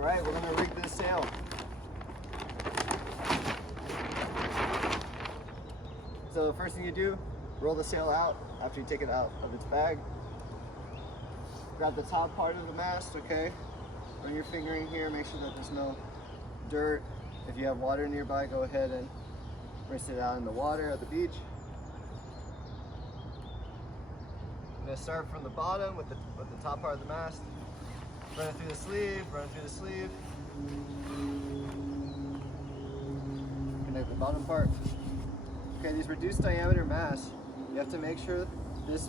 right, we're gonna rig this sail. So the first thing you do, roll the sail out after you take it out of its bag. Grab the top part of the mast, okay? Run your finger in here, make sure that there's no dirt. If you have water nearby, go ahead and rinse it out in the water at the beach. I'm gonna start from the bottom with the top part of the mast. Run it through the sleeve, run it through the sleeve. Connect the bottom part. Okay, these reduced diameter masts, you have to make sure this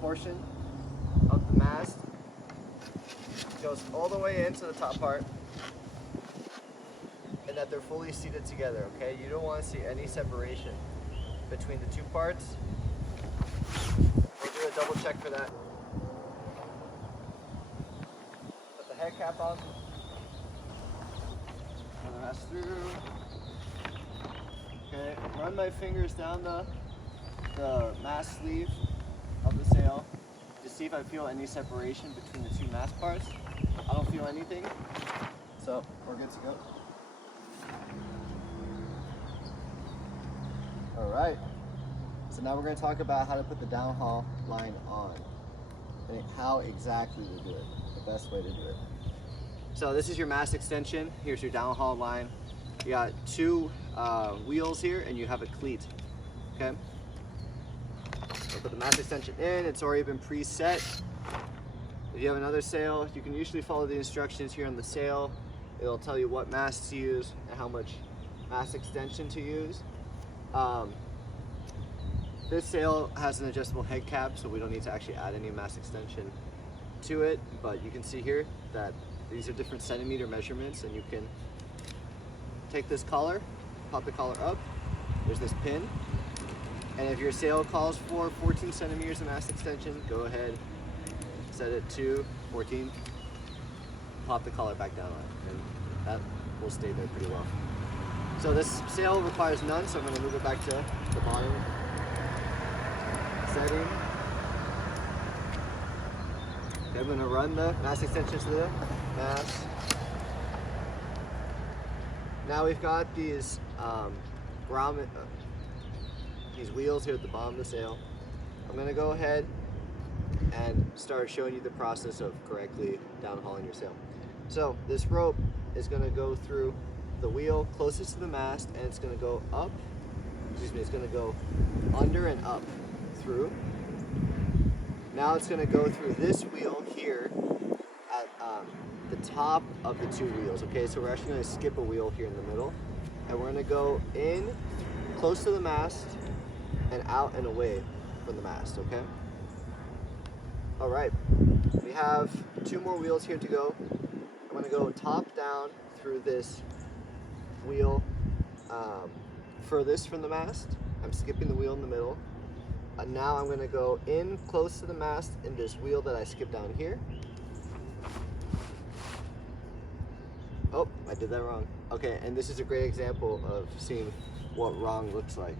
portion of the mast goes all the way into the top part and that they're fully seated together, okay? You don't want to see any separation between the two parts. We'll do a double check for that. Put the head cap on. Run the mast through. Okay, run my fingers down the mast sleeve of the sail to see if I feel any separation between the two mast parts. I don't feel anything, so we're good to go. All right, so now we're going to talk about how to put the downhaul line on and how exactly to do it, the best way to do it. So this is your mast extension. Here's your downhaul line. You got two wheels here and you have a cleat, okay? So put the mast extension in, it's already been preset. If you have another sail, you can usually follow the instructions here on the sail. It'll tell you what mast to use and how much mast extension to use. This sail has an adjustable head cap, so we don't need to actually add any mast extension to it, but you can see here that these are different centimeter measurements, and you can take this collar, pop the collar up, there's this pin, and if your sail calls for 14 centimeters of mast extension, go ahead, set it to 14, pop the collar back down on it, and that will stay there pretty well. So this sail requires none, so I'm going to move it back to the bottom setting. Okay, I'm going to run the mast extension to the mast. Now we've got these these wheels here at the bottom of the sail. I'm going to go ahead and start showing you the process of correctly downhauling your sail. So this rope is going to go through the wheel closest to the mast, and it's going to go up, it's going to go under and up through. Now it's going to go through this wheel here at the top of the two wheels, okay? So we're actually going to skip a wheel here in the middle, and we're going to go in close to the mast and out and away from the mast, okay? All right, we have two more wheels here to go. I'm going to go top down through this wheel furthest from the mast. I'm skipping the wheel in the middle. And now I'm going to go in close to the mast in this wheel that I skipped down here. Oh, I did that wrong. Okay, and this is a great example of seeing what wrong looks like.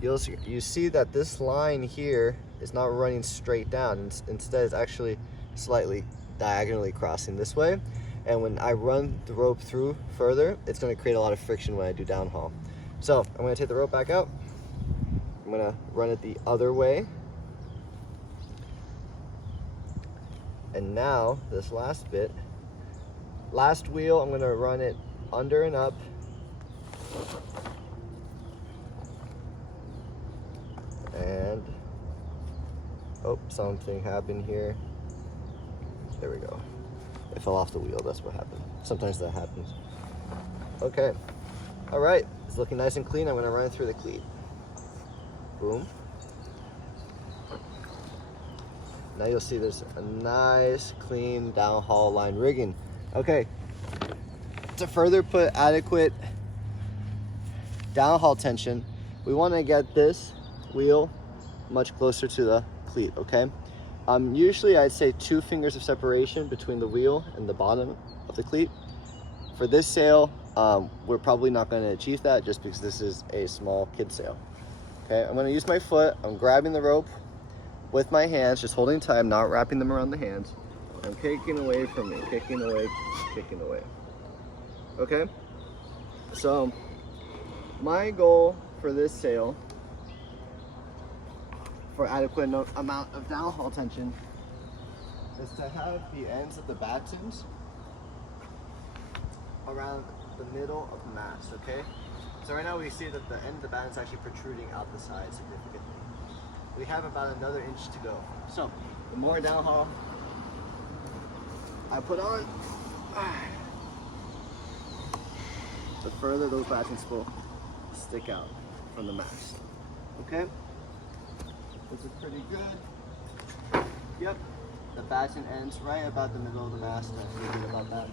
You see that this line here is not running straight down. Instead, it's actually slightly diagonally crossing this way. And when I run the rope through further, it's going to create a lot of friction when I do downhaul. So I'm going to take the rope back out. I'm going to run it the other way. And now this last bit, last wheel, I'm going to run it under and up. And, oh, something happened here. There we go. It fell off the wheel, that's what happened. Sometimes that happens. Okay, all right, it's looking nice and clean. I'm gonna run it through the cleat. Boom. Now you'll see there's a nice, clean downhaul line rigging. Okay, to further put adequate downhaul tension, we wanna get this wheel much closer to the cleat, okay? Usually I'd say 2 fingers of separation between the wheel and the bottom of the cleat. For this sail, we're probably not going to achieve that just because this is a small kid sail. Okay, I'm going to use my foot. I'm grabbing the rope with my hands, just holding tight. I'm not wrapping them around the hands. I'm kicking away from me, kicking away, kicking away. Okay? So, my goal for this sail, for adequate amount of downhaul tension, is to have the ends of the battens around the middle of the mast, okay? So right now we see that the end of the batten is actually protruding out the side significantly. We have about another inch to go. So, the more downhaul I put on, the further those battens will stick out from the mast. Okay? This is pretty good. Yep. The batten ends right about the middle of the mast. I feel good about that.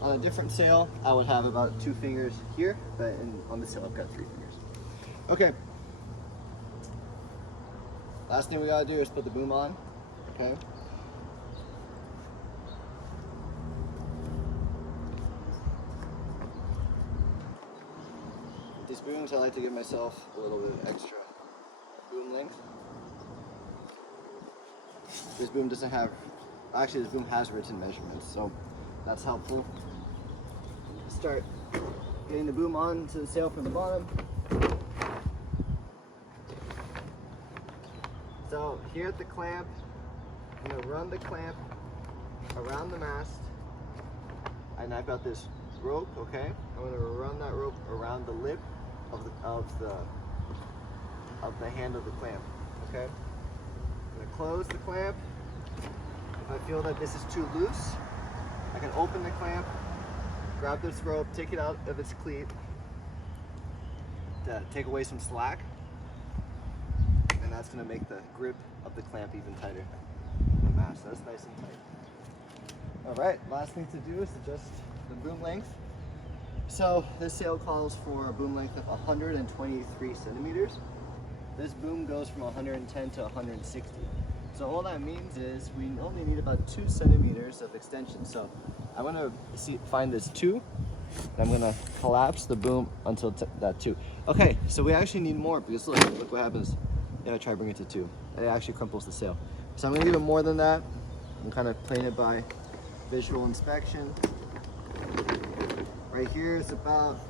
On a different sail, I would have about 2 fingers here, but on the sail I've got 3 fingers. Okay. Last thing we gotta do is put the boom on. Okay. With these booms, I like to give myself a little bit of extra boom length. This boom doesn't have, actually this boom has written measurements, so that's helpful. Start getting the boom on to the sail from the bottom. So here at the clamp, I'm going to run the clamp around the mast, and I've got this rope, okay? I'm going to run that rope around the lip of the hand of the clamp, okay? I'm going to close the clamp. If I feel that this is too loose, I can open the clamp, grab this rope, take it out of its cleat to take away some slack, and that's going to make the grip of the clamp even tighter on the mast. That's nice and tight. All right, last thing to do is adjust the boom length. So this sail calls for a boom length of 123 centimeters. This boom goes from 110 to 160. So all that means is we only need about 2 centimeters of extension. So I'm gonna find this 2, and I'm gonna collapse the boom until that 2. Okay, so we actually need more, because look what happens if I try bringing it to 2. It actually crumples the sail. So I'm gonna give it more than that. I'm kind of playing it by visual inspection. Right here is about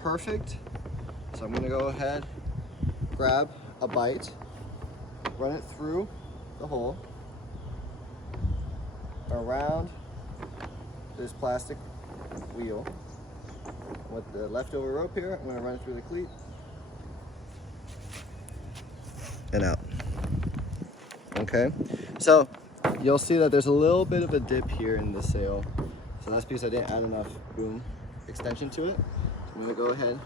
perfect. So I'm gonna go ahead, grab a bite, run it through the hole, around this plastic wheel. With the leftover rope here, I'm gonna run it through the cleat and out. Okay, so you'll see that there's a little bit of a dip here in the sail. So that's because I didn't add enough boom extension to it. So I'm gonna go ahead,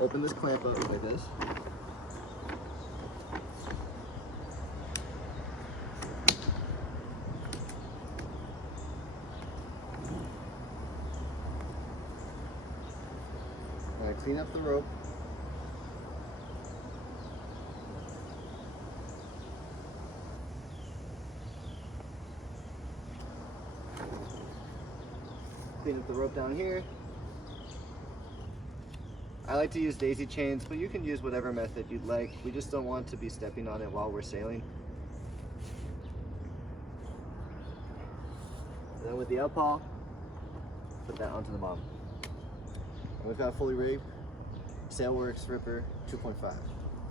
open this clamp up like this. I'm gonna clean up the rope. Clean up the rope down here. I like to use daisy chains, but you can use whatever method you'd like. We just don't want to be stepping on it while we're sailing. And then with the uphaul, put that onto the bottom. And we've got a fully rigged Sailworks Ripper 2.5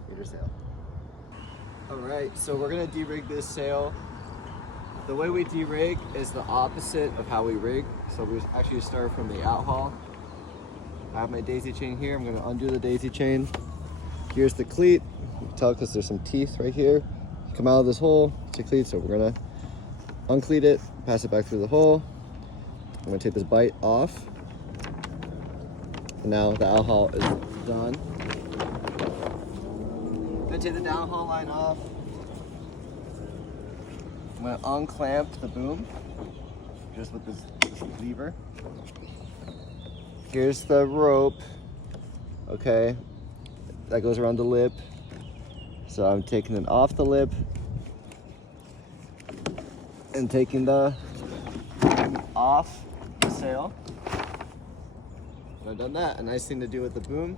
meter sail. All right, so we're gonna de-rig this sail. The way we de-rig is the opposite of how we rig. So we actually start from the outhaul. I have my daisy chain here. I'm gonna undo the daisy chain. Here's the cleat. You can tell because there's some teeth right here. Come out of this hole, it's a cleat, so we're gonna uncleat it, pass it back through the hole. I'm gonna take this bite off. And now the outhaul is done. I'm gonna take the downhaul line off. I'm going to unclamp the boom just with this lever. Here's the rope, okay, that goes around the lip. So I'm taking it off the lip and taking the off the sail. When I've done that, a nice thing to do with the boom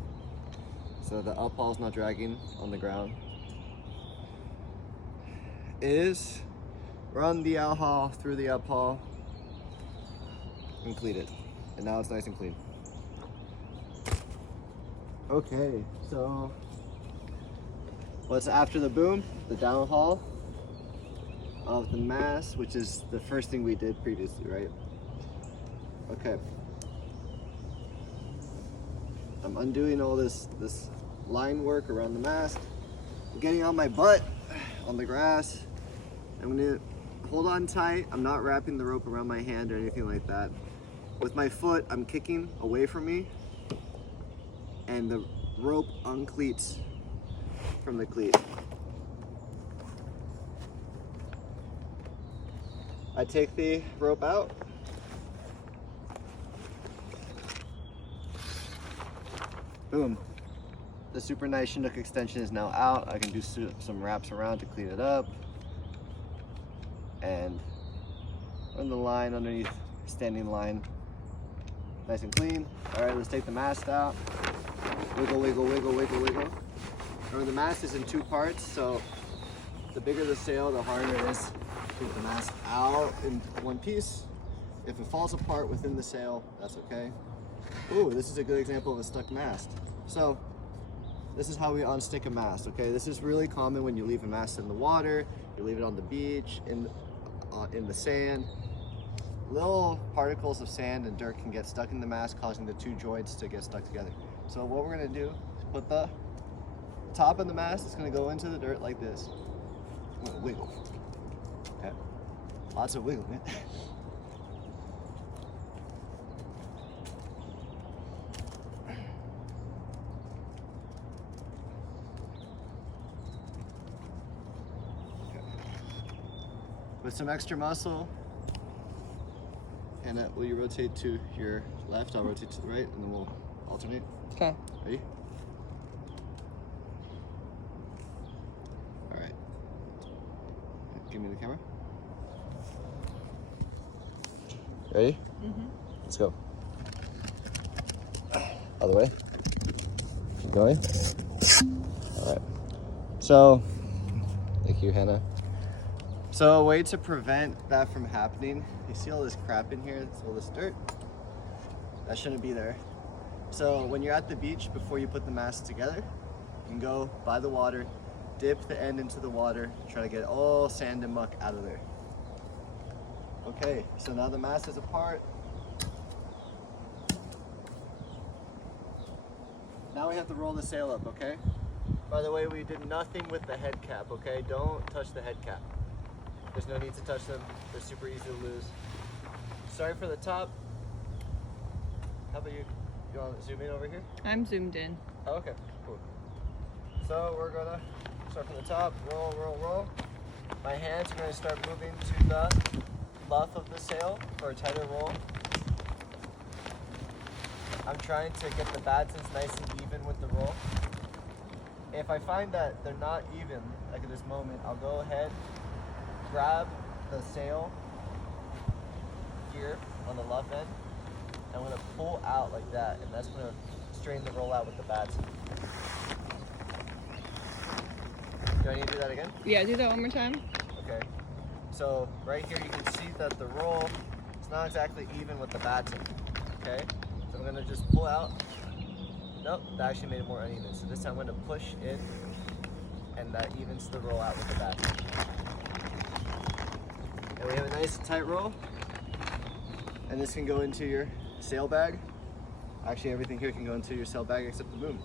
so the uphaul's not dragging on the ground is run the outhaul through the uphaul, and clean it. And now it's nice and clean. Okay, so what's after the boom? The downhaul of the mast, which is the first thing we did previously, right? Okay. I'm undoing all this line work around the mast. I'm getting on my butt on the grass. I'm gonna hold on tight. I'm not wrapping the rope around my hand or anything like that. With my foot, I'm kicking away from me, and the rope uncleats from the cleat. I take the rope out. Boom. The super nice Chinook extension is now out. I can do some wraps around to clean it up. And run the line underneath, standing line. Nice and clean. All right, let's take the mast out. Wiggle, wiggle, wiggle, wiggle, wiggle. Remember, the mast is in two parts, so the bigger the sail, the harder it is to get the mast out in one piece. If it falls apart within the sail, that's okay. Ooh, this is a good example of a stuck mast. So, this is how we unstick a mast, okay? This is really common when you leave a mast in the water, you leave it on the beach, in the sand. Little particles of sand and dirt can get stuck in the mast, causing the two joints to get stuck together. So what we're gonna do is put the top of the mast, it's gonna go into the dirt like this. I'm gonna wiggle. Okay. Lots of wiggling. With some extra muscle, Hannah, will you rotate to your left? I'll rotate to the right, and then we'll alternate. Okay. Ready? All right. Give me the camera. Ready? Mm-hmm. Let's go. Other way. Keep going. All right. So, thank you, Hannah. So a way to prevent that from happening, you see all this crap in here, all this dirt? That shouldn't be there. So when you're at the beach, before you put the mast together, you can go by the water, dip the end into the water, try to get all sand and muck out of there. Okay, so now the mast is apart. Now we have to roll the sail up, okay? By the way, we did nothing with the head cap, okay? Don't touch the head cap. There's no need to touch them. They're super easy to lose. Starting for the top. How about you? You want to zoom in over here? I'm zoomed in. Oh, okay, cool. So we're gonna start from the top, roll, roll, roll. My hands are gonna start moving to the luff of the sail for a tighter roll. I'm trying to get the battens nice and even with the roll. If I find that they're not even, like at this moment, I'll go ahead, grab the sail here on the luff end. I'm gonna pull out like that, and that's gonna strain the roll out with the bats. Do I need to do that again? Yeah, do that one more time. Okay. So right here you can see that the roll is not exactly even with the batten. Okay? So I'm gonna just pull out. Nope, that actually made it more uneven. So this time I'm gonna push in, and that evens the roll out with the batten. And we have a nice tight roll. And this can go into your sail bag. Actually, everything here can go into your sail bag except the boom.